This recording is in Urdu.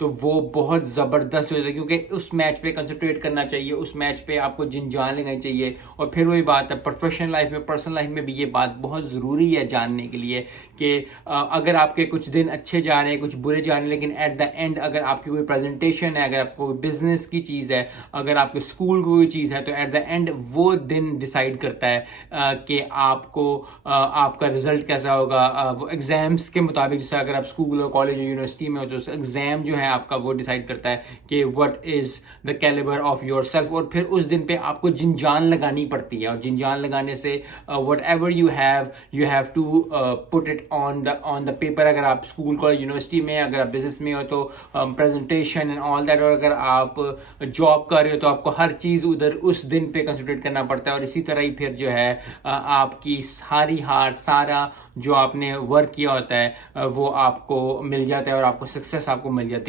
تو وہ بہت زبردست ہوتا ہے، کیونکہ اس میچ پہ کنسنٹریٹ کرنا چاہیے، اس میچ پہ آپ کو جن جان لگانی چاہیے. اور پھر وہی بات ہے پروفیشنل لائف میں، پرسنل لائف میں بھی یہ بات بہت ضروری ہے جاننے کے لیے کہ اگر آپ کے کچھ دن اچھے جا رہے ہیں، کچھ برے جا رہے ہیں، لیکن ایٹ دا اینڈ اگر آپ کی کوئی پریزنٹیشن ہے، اگر آپ کو بزنس کی چیز ہے، اگر آپ کے اسکول کو کوئی چیز ہے، تو ایٹ دا اینڈ وہ دن ڈیسائیڈ کرتا ہے کہ آپ کو آپ کا رزلٹ کیسا ہوگا. وہ ایگزامس کے مطابق، جیسے اگر آپ اسکول اور کالج اور یونیورسٹی میں ہو تو ایگزام جو ہے آپ کا وہ ڈیسائیڈ کرتا ہے کہ what is the calibre of your self. اور پھر اس دن پہ آپ کو جن جان لگانی پڑتی ہے، اور جن جان لگانے سے what ever you have to put it on the paper. اگر آپ اسکول کالج یونیورسٹی میں، اگر آپ بزنس میں ہو تو پریزنٹیشن اینڈ آل دیٹ. اور اگر آپ جاب کر رہے ہو تو آپ کو ہر چیز ادھر اس دن پہ کنسنٹریٹ کرنا پڑتا ہے. اور اسی طرح ہی پھر جو ہے آپ کی ساری ہار، سارا جو آپ نے ورک کیا ہوتا ہے وہ آپ کو مل جاتا ہے، اور آپ کو سکسیس آپ کو مل جاتی ہے.